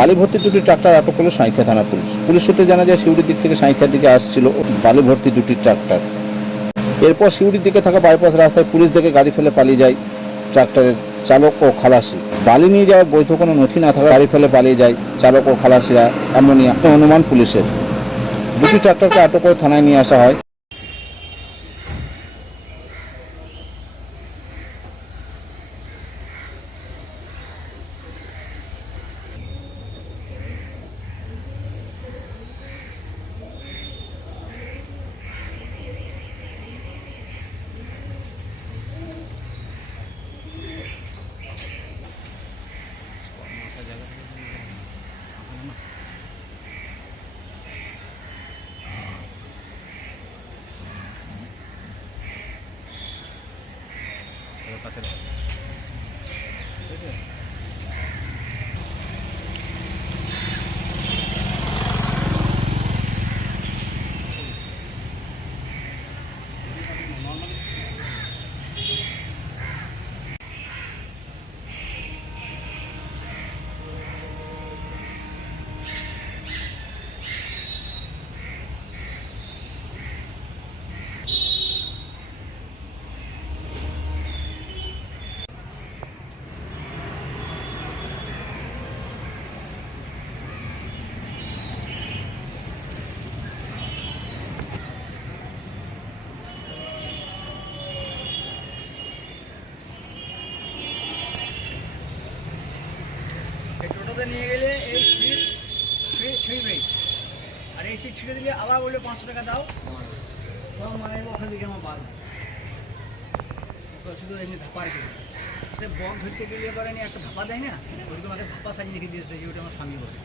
বালি ভর্তি দুটি ট্রাক্টর আটক করল সাঁইথিয়া থানা পুলিশ। পুলিশ সূত্রে জানা যায় শিউরির দিক থেকে সাঁইথিয়ার দিকে আসছিল বালি ভর্তি দুটি ট্রাক্টর। এরপর শিউরির দিকে থাকা বাইপাস রাস্তায় পুলিশ দেখে গাড়ি ফেলে পালিয়ে যায় ট্রাক্টরের চালক ও খালাসি। বালি নিয়ে যাওয়ার বৈধ কোনো নথি না থাকা গাড়ি ফেলে পালিয়ে যায় চালক ও খালাসিরা। এমনই অনুমান পুলিশের। দুটি ট্রাক্টরকে আটক করে থানায় নিয়ে আসা হয়। এই টোটোতে নিয়ে গেলে এই সিট ছিঁড়বে আর এই সিট ছিঁড়ে দিলে আবার বললে পাঁচশো টাকা দাও। তখন মানে ওখান থেকে আমার বাদ। শুধু এমনি ধাপা রেখে বক ধরতে গেলে পরে একটা ধাপা দেয় না ওরকম একটা ধাপা সাজিয়ে রেখে দিয়েছে ওটা আমার স্বামী বলে।